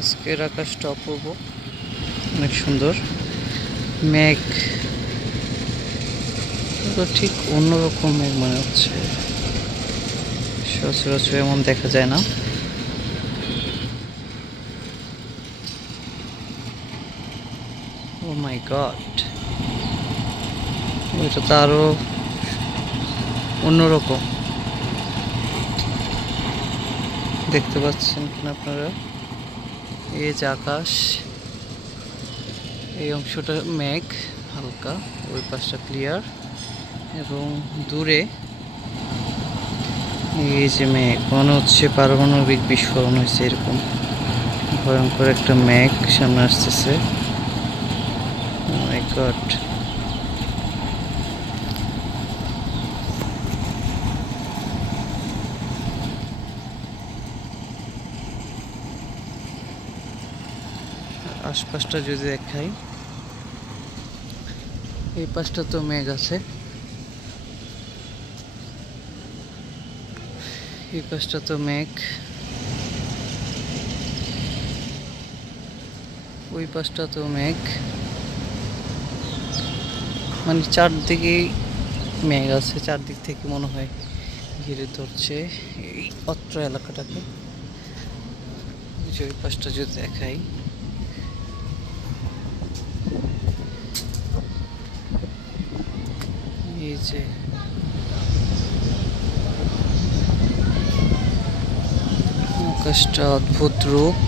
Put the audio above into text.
আজকের আকাশটা অপূর্ব, অনেক সুন্দর। মেঘ তো ঠিক অন্যরকম মেঘ মনে হচ্ছে, সচরাচর এমন দেখা যায় না। ও মাই গড, এটা তো আরো অন্যরকম। দেখতে পাচ্ছেন কিনা আপনারা? এই যে আকাশ, এই অংশটা মেঘ হালকা, ওই পাশটা ক্লিয়ার, এবং দূরে এই যে মেঘ, মনে হচ্ছে পারমাণবিক বিস্ফোরণ হয়েছে, এরকম ভয়ঙ্কর একটা মেঘ সামনে আসতেছে। ও মাই গড, আশপাশটা যদি দেখাই, এই পাশটা তো মেঘ আছে, এই পাশটা তো মেঘ, ওই পাশটা তো মেঘ, মানে চারদিকেই মেঘ আছে, চারদিক থেকে মনে হয় ঘিরে ধরছে এই অত্র এলাকাটাকে। যে ওই পাশটা যদি দেখাই, এই যে আকাশটা অদ্ভুত রূপ।